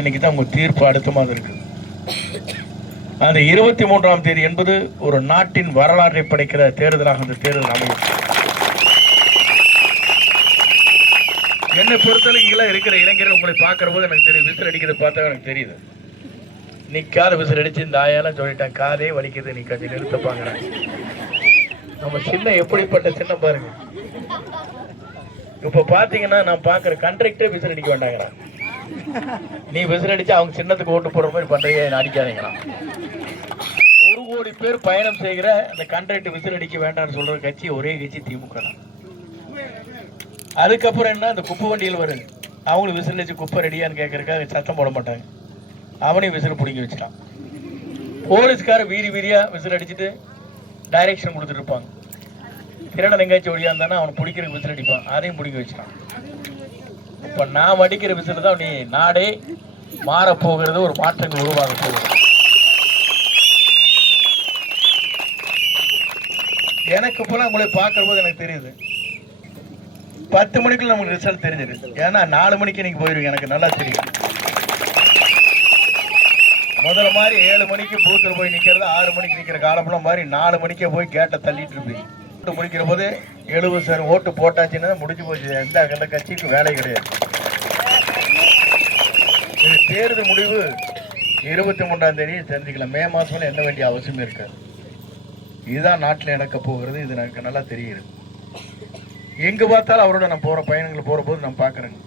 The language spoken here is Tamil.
இன்னைக்கு தான் உங்க தீர்ப்பு அடுத்த மாதம் இருக்கு. அந்த 23ஆம் தேதி என்பது ஒரு நாட்டின் வரலாற்றை படைக்கிற தேர்தலாக அந்த தேர்தல் அமையும். என்னை பொறுத்தவரை இங்கெல்லாம் இருக்கிற இளைஞர்கள் உங்களை பார்க்கிற போது எனக்கு தெரியும், விசில் அடிக்கிறது பார்த்தா எனக்கு தெரியுது. நிக்காத விசில் அடிச்சு இந்த ஆயாலாம் சொல்லிட்டேன், காதே வலிக்குது, நீ கொஞ்சம் நிறுத்தப்பாங்க. நம்ம சின்ன எப்படிப்பட்ட சின்ன பாருங்க. இப்ப பாத்தீங்கன்னா நான் பாக்குற கண்ட்ராக்டே விசில் அடிக்க வேண்டாங்கிறான். நீ விசில் அடிச்சு அவங்க சின்னத்துக்கு ஓட்டு போடுற மாதிரி பண்றீங்க, அடிக்காதீங்களா. 1 கோடி பேர் பயணம் செய்கிற அந்த கண்ட்ராக்ட் விசில் அடிக்க வேண்டாம்னு சொல்ற கட்சி ஒரே கட்சி திமுக. அதுக்கப்புறம் என்ன, அந்த குப்பை வண்டியில் வருது, அவங்களும் விசில் அடிச்சு குப்பை ரெடியான்னு கேட்கறதுக்காக சத்தம் போட மாட்டாங்க, அவனையும் விசில் பிடிக்க வச்சுட்டான். போலீஸ்கார வீதி வீதியா விசில் அடிச்சுட்டு டைரக்ஷன் கொடுத்துட்டு இருப்பாங்க. திருடன் எங்காச்சும் ஒழியா இருந்தானா அவனை பிடிக்கிறதுக்கு விசில் அடிப்பான், அதையும் பிடிக்க வச்சுட்டான். இப்ப நாம் அடிக்கிற விசில் தான் நீ நாடே மாறப்போகிறது, ஒரு மாற்றங்கள் உருவாக போகிறது. எனக்கு போல உங்களை பார்க்கிற போது எனக்கு தெரியுது 10 மணிக்குள்ள நமக்கு ரிசல்ட் தெரிஞ்சிருக்கு. ஏன்னா 4 மணிக்கு நீங்க போயிருவீங்க, எனக்கு நல்லா தெரியும். முதல்ல மாதிரி 7 மணிக்கு பூத்துல போய் நிக்கிறது, 6 மணிக்கு நிக்கிற காலம்லாம் மாதிரி 4 மணிக்கே போய் கேட்டை தள்ளிட்டு இருப்பீங்க. முடிக்கிற போது 70% ஓட்டு போட்டாச்சுன்னா முடிஞ்சு போச்சு, எந்த கட்சிக்கு வேலை கிடையாது. இது தேர்தல் முடிவு 23ஆம் தேதி தெரிஞ்சுக்கலாம். மே மாசம் என்ன வேண்டிய அவசியம் இருக்காது. இதுதான் நாட்டில் நடக்க போகிறது. இது எனக்கு நல்லா தெரியுது. எங்க பார்த்தாலும் அவரோட நான் போற பயணங்கள் போற போது நான் பாக்குறேங்க.